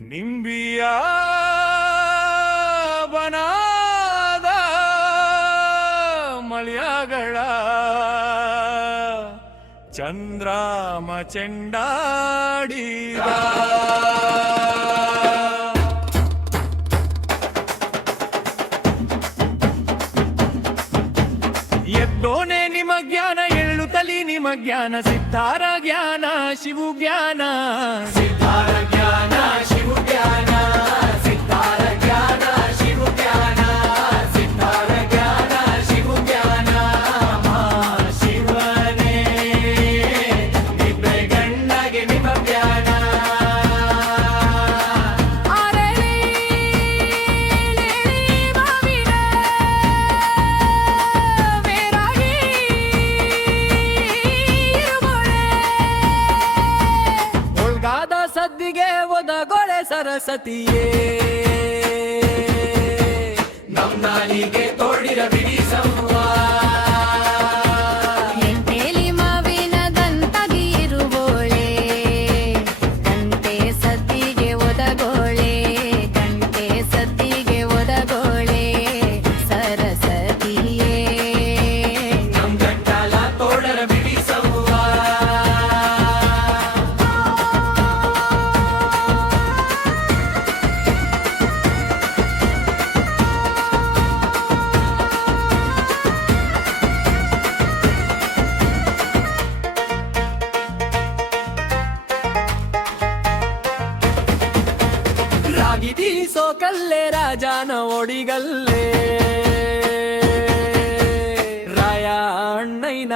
ನಿಂಬಿಯ ಬನಾದ ಮಲಯಗಳ ಚಂದ್ರಾಮ ಚೆಂಡಾಡಿದ ಎದ್ದೋನೆ ನಿಮ ಜ್ಞಾನ ಎಳ್ಳುತ್ತಲಿ ನಿಮ ಜ್ಞಾನ ಸಿದ್ಧಾರ ಜ್ಞಾನ ಶಿವು ಜ್ಞಾನ ಸಿದ್ಧಾರ ಜ್ಞಾನ ಶಿವು ಜ್ಞಾನ ಸಿದ್ಧಾರ ಜ್ಞಾನ ಶಿವು ಜ್ಞಾನ ಸಿದ್ಧಾರ ಜ್ಞಾನ ಶಿವು ಜ್ಞಾನ ಶಿವನೇ ನಿಬ್ಬೆ ಗಣ್ಣಗೆ ನಿಮ ಜ್ಞಾನ ಸದ್ದಿಗೆ ಒದಗೊಳೆ ಸರಸ್ವತಿಯೇ ನಮ್ನಾಲಿಗೆ ತೋಡಿರ ಬಿಡಿ ಎಂಟೇಲಿ ಮಾವಿನ ದಂತಗಿ ಇರುವೋಳೆ ಗಂಟೆ ಸದ್ದಿಗೆ ಒದಗೋಳೆ ಗಂಟೆ ಸದ್ದಿಗೆ ಒದಗೋಳೆ ಸರಸ್ವತಿಯೇ ನಮ್ ಗಂಟಾಲ ತೋಡರ ಬಿಡಿ ರಾಗಿದೀಸೋ ಕಲ್ಲೆ ರಾಜನ ಒಡಿಗಲ್ಲೇ ರಾಯ ಅಣ್ಣಯ್ಯನ